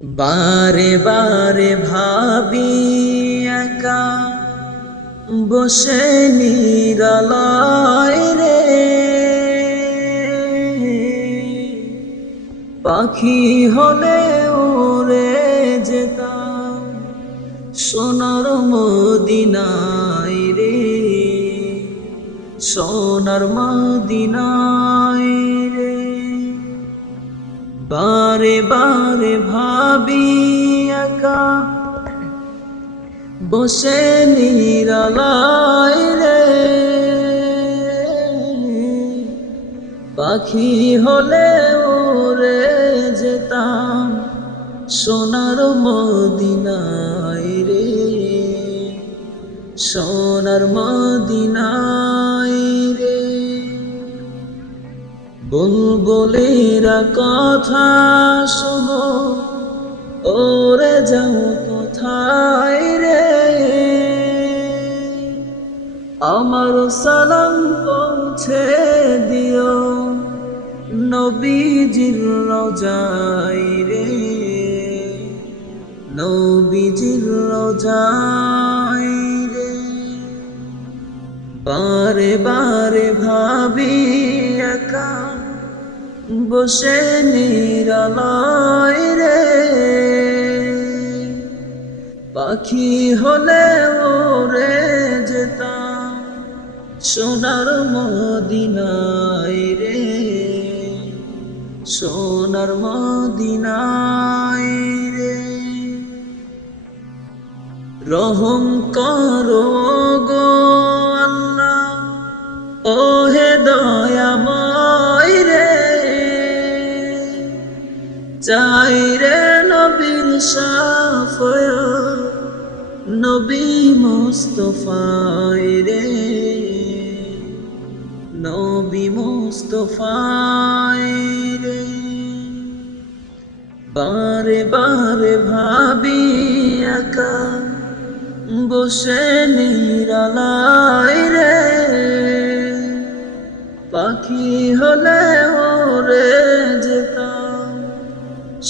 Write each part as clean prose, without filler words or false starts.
বারে বারে ভাবি একা বসে নিরালায় রে, পাখি হলে উড়ে যেতাম সোনার মদিনায় রে, সোনার মদিনায় রে। বারে বারে ভাবি একা বসে নিরালায় রে, পাখি হলে উড়ে যেতাম সোনার মদিনায় রে, সোনার মদিনায় রে। বুলবুলেরা কথা শোনো, ওরে যাও কোথায় রে, আমার সালাম পৌঁছে দিও নবীজির রোজায় রে, নবীজির রোজায় রে। বারে বারে ভাবি একা বসে নিরালায় রে, পাখি হলে উড়ে যেতাম সোনার মদিনায় রে, সোনার মদিনায় রে। রহম করো গো আল্লাহ, ও হে দয়াময় রে, চাই রে নবীর শাফায়াত নবী মুস্তাফায় রে, নবী মুস্তাফায় রে। বারে বারে ভাবি একা বসে নিরালায় রে, পাখি হলে উড়ে যেতাম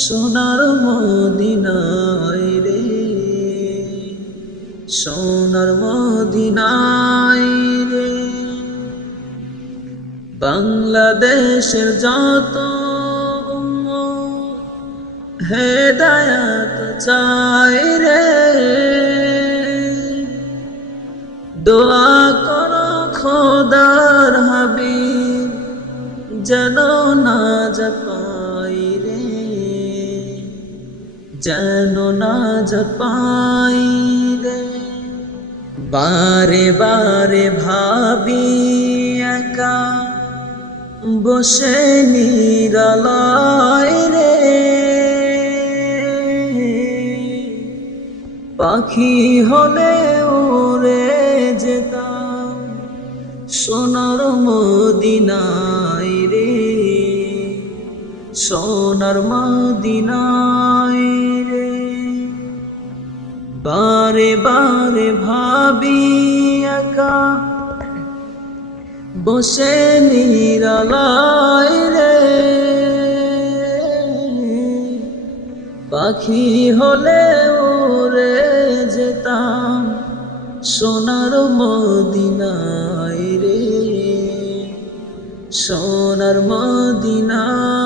সোনার মদিনায় রে, সোনার মদিনায় রে। বাংলাদেশের যত হেদায়াত চাই রে, দোয়া করো খোদার হাবিব যেন নাজাত পাই রে, যেন নাজাত পাই রে। বারে বারে ভাবি একা বসে নিরালায় রে, পাখি হলে উড়ে যেতাম সোনার মদিনায় রে, সোনার মদিনায় রে। বারে বারে ভাবি একা বসে নিরালায় রে, পাখি হলে উড়ে যেতাম সোনার মদিনায় রে, সোনার মদিনায়।